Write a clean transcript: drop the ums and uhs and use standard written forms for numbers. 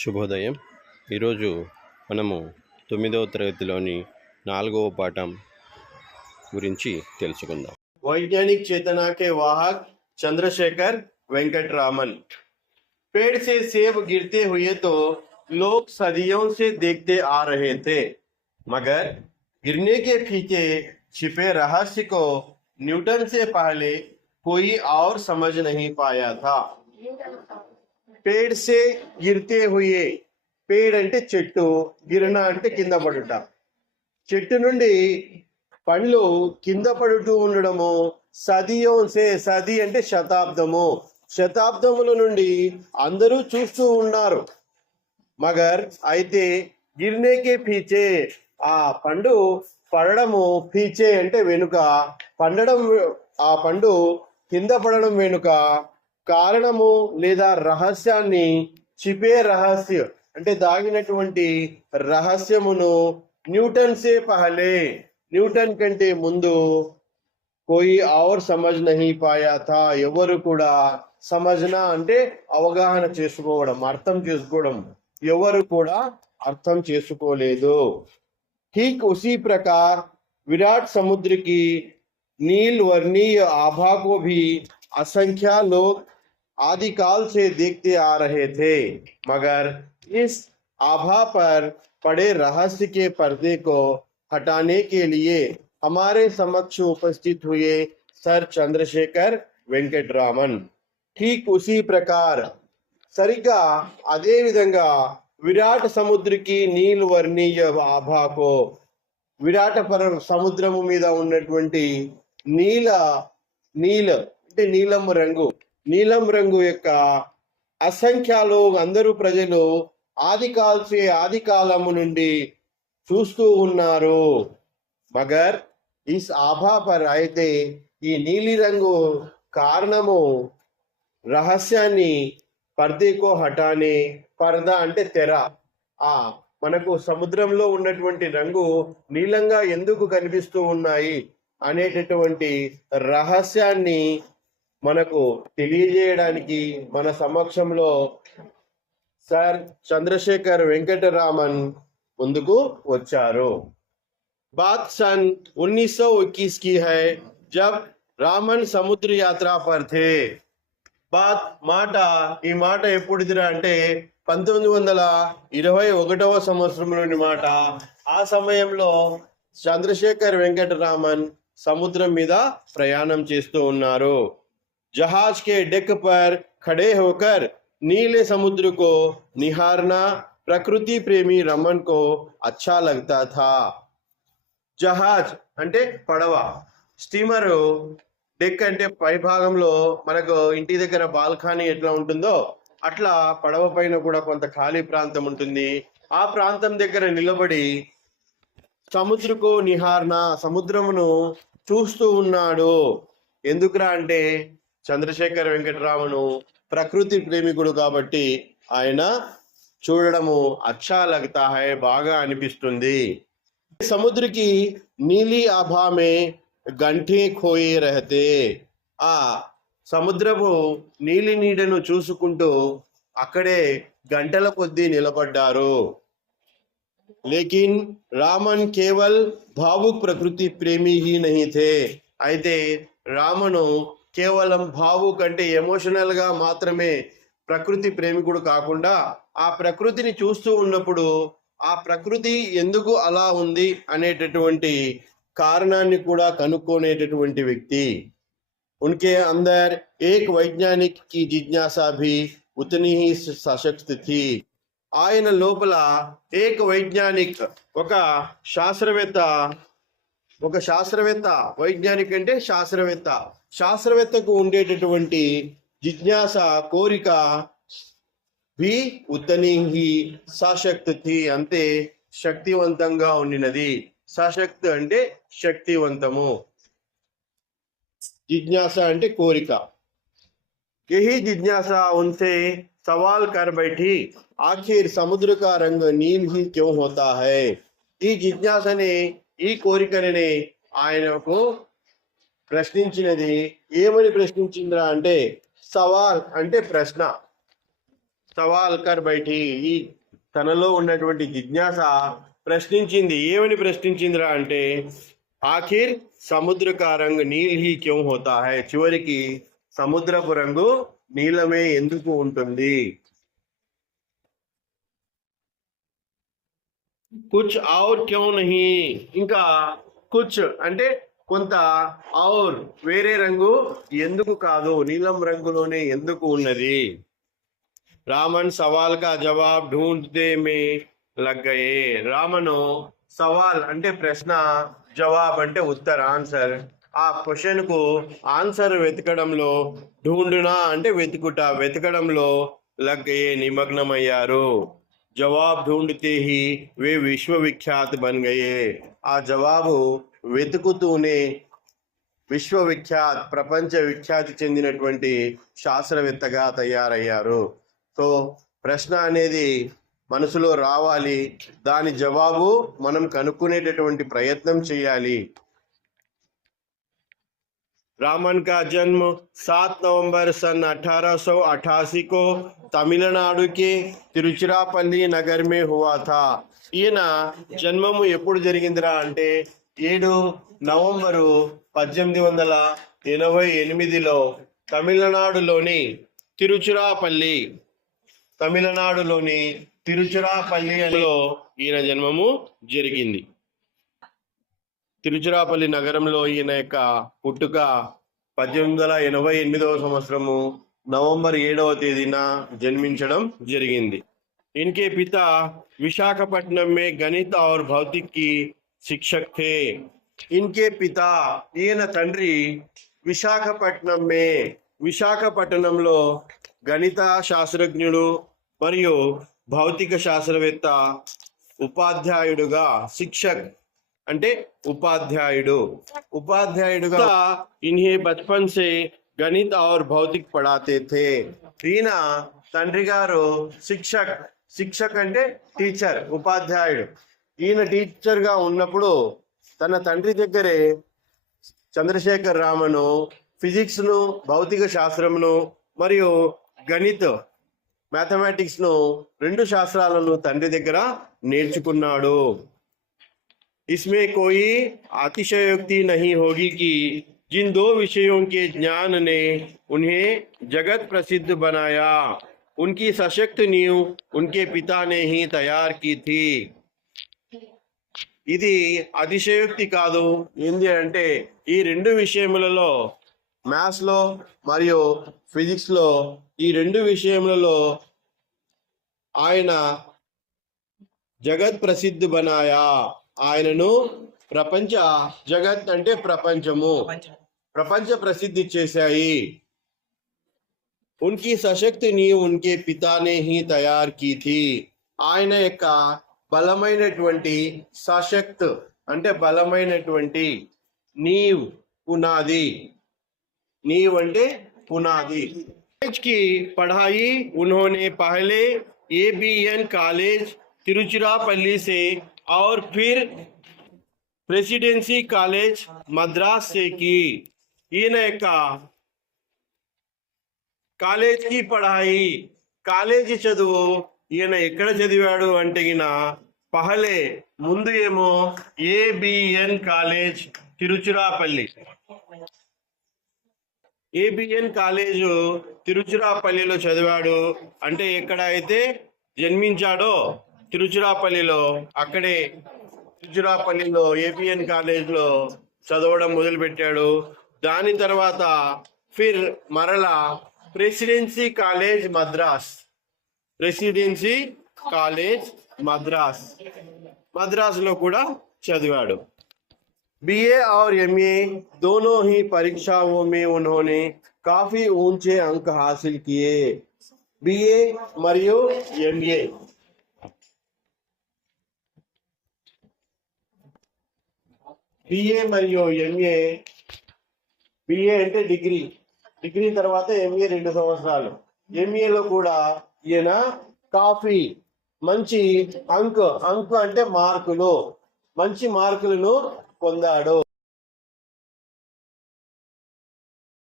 శుభోదయం. ఈరోజు మనము 9వ తరగతిలోని 4వ పాఠం గురించి తెలుసుకుందాం. वैज्ञानिक चेतना के वाहक चंद्रशेखर वेंकट रामन। पेड़ से सेब गिरते हुए तो लोग सदियों से देखते आ रहे थे, मगर गिरने के पीछे छिपे रहस्य को न्यूटन से पहले कोई और समझ नहीं पाया था। पेड़ से गिरते हुए, पेड़ అంటే చెట్టు, గిరణ అంటే కింద పడుట. చెట్టు నుండి పండ్లు కింద పడుతూ ఉండడము, సదియోన్సే, సది అంటే శతాబ్దము, శతాబ్దముల నుండి అందరూ చూస్తూ ఉన్నారు. మగర్ అయితే గిర్నేకే పీచే, ఆ పండు పడడము, పీచే అంటే వెనుక, పండడం, ఆ పండు కింద పడడం వెనుక కారణము లేదా రహస్యాన్ని, చిపే రహస్య అంటే దాగినటువంటి రహస్యమును న్యూటన్ సే పహలే, న్యూటన్ కంటే ముందు కోయి ఔర్ సమజ్ నహీ పాయా థా, ఎవరు కూడా సమజ్నా అంటే అవగాహన చేసుకోవడం, అర్థం చేసుకోవడం, ఎవరు కూడా అర్థం చేసుకోలేదు. ठीक उसी प्रकार विराट समुद्र की नील वर्णीय आभा को भी असंख्या लोग आदिकाल से देखते आ रहे थे, मगर इस आभा पर पड़े रहस्य के पर्दे को हटाने के लिए हमारे समक्ष उपस्थित हुए सर चंद्रशेखर वेंकट रामन. ठीक उसी प्रकार సరిగ్గా అదే విధంగా విరాట్ సముద్రకి నీల్ వర్ణీయ ఆభాకో, విరాట సముద్రము మీద ఉన్నటువంటి నీల అంటే నీలం రంగు యొక్క అసంఖ్యాలో అందరూ ప్రజలు ఆది కాలము నుండి చూస్తూ ఉన్నారు. మగర్ ఇస్ ఆభా పర్, అయితే ఈ నీలి రంగు కారణము రహస్యాన్ని, పర్దేకో హటానే, పరదా అంటే తెర, ఆ మనకు సముద్రంలో ఉన్నటువంటి రంగు నీలంగా ఎందుకు కనిపిస్తూ ఉన్నాయి అనేటటువంటి రహస్యాన్ని మనకు తెలియజేయడానికి మన సమక్షంలో సర్ చంద్రశేఖర్ వెంకటరామన్ ముందుకు వచ్చారు. बात सन 1921 की है, जब रामन समुद्र यात्रा पर थे. బాత్ మాట, ఈ మాట ఎప్పుడుదిరా అంటే 1921వ సంవత్సరంలోని మాట. ఆ సమయంలో చంద్రశేఖర్ వెంకటరామన్ సముద్రం మీద ప్రయాణం చేస్తూ ఉన్నారు. जहाज के डेक पर खड़े होकर नीले समुद्र को निहारना प्रकृति प्रेमी रमन को अच्छा लगता था. జహాజ్ అంటే పడవ, స్టీమరు, డెక్ అంటే పై భాగంలో మనకు ఇంటి దగ్గర బాల్కనీ ఎట్లా ఉంటుందో అట్లా పడవ పైన కూడా కొంత ఖాళీ ప్రాంతం ఉంటుంది. ఆ ప్రాంతం దగ్గర నిలబడి సముద్రకు నిహారణ, సముద్రమును చూస్తూ ఉన్నాడు. ఎందుకురా అంటే చంద్రశేఖర్ వెంకటరామను ప్రకృతి ప్రేమికుడు కాబట్టి ఆయన చూడడము అచ్చా లగ్తా హై, బాగా అనిపిస్తుంది. సముద్ర की नीली आभा में గంటే ఖోయే రహతే, ఆ సముద్రపు నీలి నీడను చూసుకుంటూ అక్కడే గంటల కొద్దీ నిలబడ్డారు. లేకిన్ రామన్ కేవల్ భావుక్ ప్రకృతి ప్రేమి హీ నహీ థే, అయితే రామను కేవలం భావుక్ అంటే ఎమోషనల్ గా మాత్రమే ప్రకృతి ప్రేమికుడు కాకుండా, ఆ ప్రకృతిని చూస్తూ ఉన్నప్పుడు ఆ ప్రకృతి ఎందుకు అలా ఉంది అనేటటువంటి కారణాన్ని కూడా కనుక్కొనేటటువంటి వ్యక్తి. उनके अंदर एक वैज्ञानिक की जिज्ञासा भी उतनी ही सशक्त थी. ఆయన లోపల ఏక వైజ్ఞానిక్, ఒక శాస్త్రవేత్త, వైజ్ఞానిక్ అంటే శాస్త్రవేత్తకు ఉండేటటువంటి జిజ్ఞాస, కోరిక भी उतनी ही సశక్త్ థీ, అంతే శక్తివంతంగా ఉండినది. సశక్త్ అంటే శక్తివంతము, जिज्ञासा అంటే కోరిక. यही जिज्ञासा उनसे सवाल कर बैठी, आखिर समुद्र का रंग नील ही क्यों होता है. ఈ జిజ్ఞాసనే, ఈ కోరికనే ఆయనకు ప్రశ్నించినది. ఏమని ప్రశ్నించిందిరా అంటే, సవాల్ అంటే ప్రశ్న, సవాల్ కర్ బైఠి, ఈ తనలో ఉన్నటువంటి జిజ్ఞాస ప్రశ్నించింది. ఏమని ప్రశ్నించిందిరా అంటే, ఆఖిర్ సముద్ర కా రంగ్ నీల్ హీ క్యూ హోతా హై, చివరికి సముద్రపు రంగు నీలమే ఎందుకు ఉంటుంది. కుచ్ ఔర్ క్యూ నహీ, ఇంకా కుచ్ అంటే కొంత, ఔర్ వేరే రంగు ఎందుకు కాదు, నీలం రంగులోనే ఎందుకు ఉన్నది. రామన్ సవాల్ కా జవాబ్ ఢూంఢతే మే లగ్ గయే, రామను సవాల్ అంటే ప్రశ్న, జవాబ్ అంటే ఉత్తర్ ఆన్సర్, ఆ క్వశ్చన్ కు ఆన్సర్ వెతకడంలో, ఢూంఢనా అంటే వెతుకుట, వెతకడంలో, లగ్ గయే నిమగ్నమయ్యారు. జవాబ్ ఢూంఢతే హీ వే విశ్వవిఖ్యాత్ బన్ గయే, ఆ జవాబు వెతుకుతూనే విశ్వవిఖ్యాత్ ప్రపంచ విఖ్యాతి చెందినటువంటి శాస్త్రవేత్తగా తయారయ్యారు. సో ప్రశ్న అనేది మనసులో రావాలి, దాని జవాబు మనం కనుక్కునేటటువంటి ప్రయత్నం చేయాలి. रामन का जन्म 7 नवंबर सन 1888 को तमिलनाडु के तिरुचिरापल्ली नगर में हुआ था. ఈయన జన్మము ఎప్పుడు జరిగిందిరా అంటే 7 నవంబరు 1888లో తమిళనాడులోని తిరుచిరాపల్లిలో ఈయన జన్మము జరిగింది. తిరుచిరాపల్లి నగరంలో ఈయన యొక్క పుట్టుక 1888వ సంవత్సరము నవంబర్ 7వ తేదీన జన్మించడం జరిగింది. इनके पिता विशाखापट्टनम में गणित और भौतिक की शिक्षक थे. इनके पिता ఈయన తండ్రి విశాఖపట్నంలో గణిత శాస్త్రజ్ఞుడు మరియు భౌతిక శాస్త్రవేత్త, ఉపాధ్యాయుడుగా, శిక్షక్ అంటే ఉపాధ్యాయుడుగా इन्हें बचपन से गणित और भौतिक पढ़ाते थे. ఈయన తండ్రి గారు శిక్షక్ అంటే టీచర్, ఉపాధ్యాయుడు. ఈయన టీచర్ గా ఉన్నప్పుడు తన తండ్రి దగ్గరే చంద్రశేఖర్ రామను ఫిజిక్స్ ను, భౌతిక శాస్త్రమును మరియు గణిత్ మ్యాథమెటిక్స్ ను, 2 శాస్త్రాలను తండ్రి దగ్గర నేర్చుకున్నాడు. इसमें कोई अतिशयोक्ति नहीं होगी कि जिन 2 विषयों के ज्ञान ने उन्हें जगत प्रसिद्ध बनाया, उनकी सशक्त नींव उनके पिता ने ही तैयार की थी. ఇది అతిశయోక్తి కాదు. ఏంది అంటే ఈ 2 విషయములలో, మ్యాథ్స్ లో మరియు ఫిజిక్స్ లో, ఈ 2 విషయములలో ఆయన జగత్ ప్రసిద్ధ బనాయా, ఆయనను జగత్ అంటే ప్రపంచ ప్రసిద్ధి చేశాయి. ఉన్కి సశక్తి నీవ్ ఉన్కే పితానే హీ తయార్ కీ థీ, ఆయన యొక్క బలమైనటువంటి సశక్త్ అంటే బలమైనటువంటి నీవ్, పునాది, నీవ్ అంటే పునాది. कॉलेज की पढ़ाई उन्होंने पहले ABN कॉलेज तिरुचिरापल्ली से और फिर प्रेसिडेंसी कॉलेज मद्रास से की. ఈయన యొక్క కాలేజీ పढ़ाई, కాలేజీ చదువు ఈయన ఎక్కడ చదివాడు అంటే పహలే ముందు ఏమో ABN college Tiruchirappalli, ABN college తిరుచిరాపల్లిలో చదివాడు. అంటే ఎక్కడ అయితే జన్మించాడో తిరుచిరాపల్లిలో, అక్కడే తిరుచిరాపల్లిలో ABN కాలేజ్లో చదవడం మొదలుపెట్టాడు. దాని తర్వాత ఫిర్ మరలా ప్రెసిడెన్సీ కాలేజ్ మద్రాస్ లో కూడా చదివాడు. BA और MA दोनों ही परीक्षाओं में उन्होंने काफी ऊंचे अंक हासिल किए. BA మరియు MA, BA మరియు MA, BA అంటే డిగ్రీ తర్వాత MA 2 సంవత్సరాలు. MA లో కూడా ఈయన కాఫీ మంచి అంక్ అంటే మార్కులు, మంచి మార్కులను పొందాడు.